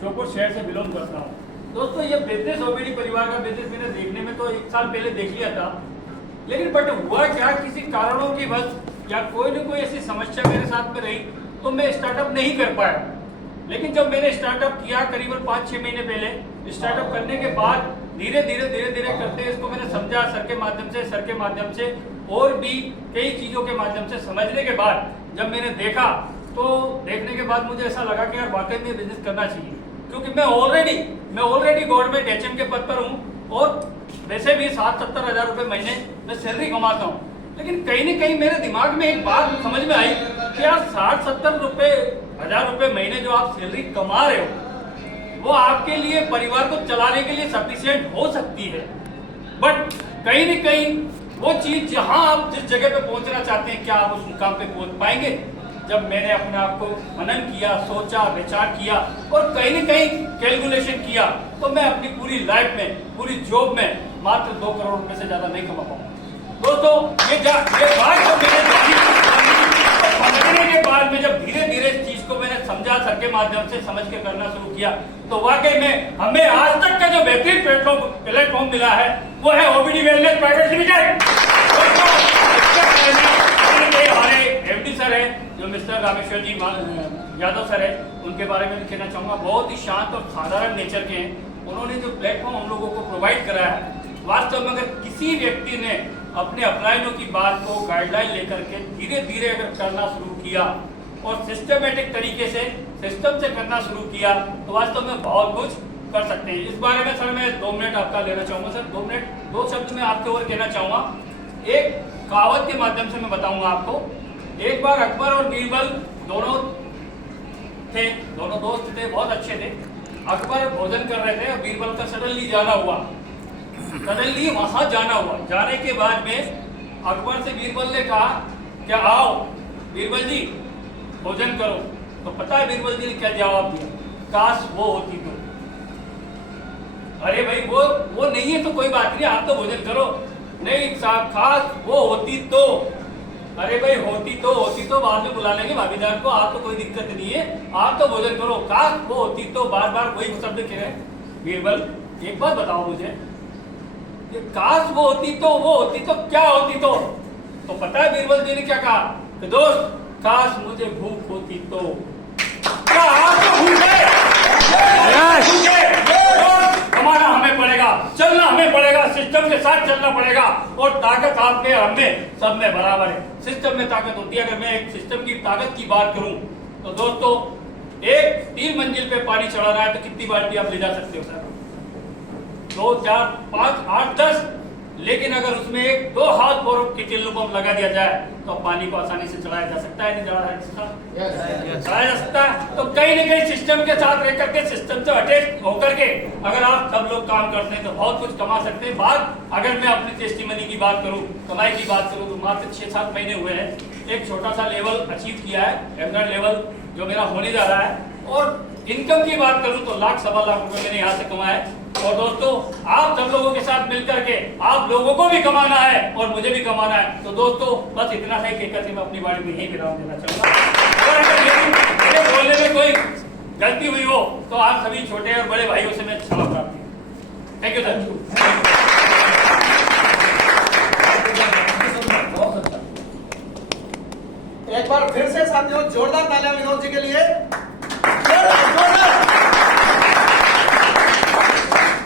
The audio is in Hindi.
श्योपुर शहर से बिलोंग करता हूँ। दोस्तों ये बिजनेस ओबीडी परिवार का बिजनेस मैंने देखने में तो 1 साल पहले देख लिया था, लेकिन बट हुआ क्या, किसी कारणों की वजह या कोई न कोई ऐसी समस्या मेरे साथ में रही तो मैं स्टार्टअप नहीं कर पाया। लेकिन जब मैंने स्टार्टअप किया करीबन 5-6 महीने पहले, स्टार्टअप करने के बाद धीरे धीरे करते इसको मैंने समझा सर के माध्यम से और भी कई चीज़ों के माध्यम से समझने के बाद जब मैंने देखा तो देखने के बाद मुझे ऐसा लगा कि यार वाकई में बिजनेस करना चाहिए, क्योंकि मैं ऑलरेडी गवर्नमेंट एचएम के पद पर हूँ और वैसे भी 60-70 हज़ार रुपये महीने मैं सैलरी कमाता हूँ। लेकिन कहीं न कहीं मेरे दिमाग में एक बात समझ में आई कि यार 60-70 हज़ार रुपये महीने जो आप सैलरी कमा रहे हो वो आपके लिए परिवार को चलाने के लिए सफिशिएंट हो सकती है, बट कहीं न कहीं वो चीज़ जहाँ आप जिस जगह पे पहुँचना चाहते हैं क्या आप उस मुकाम पे पहुँच पाएंगे। जब मैंने अपने आप को मनन किया, सोचा, विचार किया और कहीं न कहीं कैलकुलेशन किया तो मैं अपनी पूरी लाइफ में, पूरी जॉब में मात्र 2 करोड़ रुपए से ज्यादा नहीं कमा पाऊंगा। दोस्तों ये बात जब मैंने समझने के बाद में जब धीरे धीरे इस चीज को मैंने समझा, सर के माध्यम से समझ के करना शुरू किया तो वाकई में हमें आज तक का जो बेहतरीन प्लेटफॉर्म मिला है वो है ओबीडी वेलनेस प्राइवेट लिमिटेड। हमारे एमडी सर है जो मिस्टर रामेश्वर जी यादव सर है, उनके बारे में कहना चाहूँगा, बहुत ही शांत और साधारण नेचर के हैं। उन्होंने जो प्लेटफॉर्म हम लोगों को प्रोवाइड कराया है, वास्तव में अगर किसी व्यक्ति ने अपने अपलाइनों की बात को गाइडलाइन लेकर के धीरे धीरे अगर करना शुरू किया और सिस्टमेटिक तरीके से सिस्टम से करना शुरू किया तो वास्तव में बहुत कुछ कर सकते हैं। इस बारे में सर मैं 2 मिनट आपका लेना चाहूँगा। सर 2 मिनट 2 शब्द में आपके ओर कहना चाहूँगा। एक कहावत के माध्यम से मैं बताऊंगा आपको। एक बार अकबर और बीरबल दोनों दोस्त थे, बहुत अच्छे थे। अकबर भोजन कर रहे थे और बीरबल का सडनली वहां जाना हुआ। जाने के बाद में अकबर से बीरबल ने कहा क्या आओ बीरबल जी भोजन करो, तो पता है बीरबल जी ने क्या जवाब दिया? काश वो होती तो। अरे भाई वो नहीं है तो कोई बात नहीं, आप तो भोजन करो। नहीं साहब, खास वो होती तो। अरे भाई होती तो बाद में बुला लेंगे भागीदार को, आप तो कोई दिक्कत नहीं है, आप तो भोजन करो। काश वो होती तो, बार बार वही शब्द कह रहे बीरबल। एक बात बताओ मुझे, काश वो होती तो क्या होती तो पता है बीरबल जी ने क्या कहा कि दोस्त काश मुझे भूख होती तो। क्या आप तो भूखे? कमाना हमें पड़ेगा, चलना हमें पड़ेगा, सिस्टम के साथ चलना पड़ेगा और ताकत आप में हम में सब में बराबर है। सिस्टम में ताकत होती है। अगर मैं एक सिस्टम की ताकत की बात करूं तो दोस्तों एक 3 मंजिल पे पानी चढ़ाना है तो कितनी बाल्टी आप ले जा सकते हो सर? 2, 4, 5, 8, 10। लेकिन अगर उसमें 1-2 हाथ बोरों की टिल्लू पंप लगा दिया जाए तो पानी को आसानी से चलाया जा सकता है, नहीं चलाया जा सकता है। तो कहीं न कहीं सिस्टम के साथ रह करके, सिस्टम से अटैच होकर के अगर आप सब लोग काम करते हैं तो बहुत कुछ कमा सकते हैं। अगर मैं अपनी टेस्टिमनी की बात करूं, कमाई की बात करूं तो मात्र 6-7 महीने हुए हैं, एक छोटा सा लेवल अचीव किया है, एमडर लेवल जो मेरा होने जा रहा है। और इनकम की बात करूं तो लाख-सवा लाख रुपए मैंने यहाँ से कमाया है। और दोस्तों आप सब लोगों के साथ मिलकर के आप लोगों को भी कमाना है और मुझे भी कमाना है। तो दोस्तों बस इतना है कहकर मैं अपनी बारी में यही विराम देना चाहूंगा। और अगर मेरे बोलने में कोई गलती हुई हो तो आप सभी छोटे और बड़े भाइयों से मैं क्षमा प्रार्थी हूँ। Thank you sir. एक बार फिर से साथियों जोरदार तालियां विनोद जी के लिए।